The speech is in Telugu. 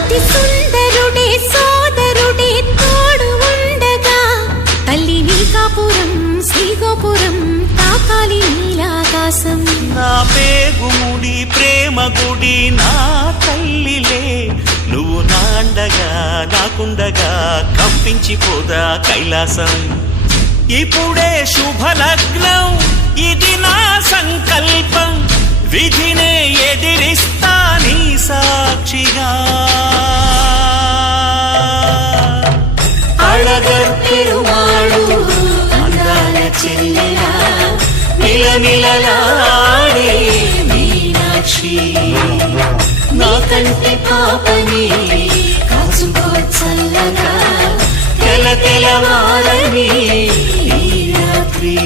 అతి సుందరుడే సోదరుడే తోడు ఉండగా తల్లి నీకాపురం శ్రీగోపురం తాకాలి నీలాకాశం. నా పేగుముడి ప్రేమ గుడి నా తల్లిలే, నువ్వు నాండగా నాకుండగా కంపించిపోదా కైలాసం. ఇప్పుడే శుభలగ్నం ఇది నా సంకల్పం, విధినే ఎదిరిస్తా నీ సాక్షిగా. అళగర్ పెరుమాళు అందాల చెల్లెలా నిలనిలలాడే మీనాక్షి, నీ కంటి పాపని కాచుకో చల్లగా తెల తెలవారని ఈ రాత్రి.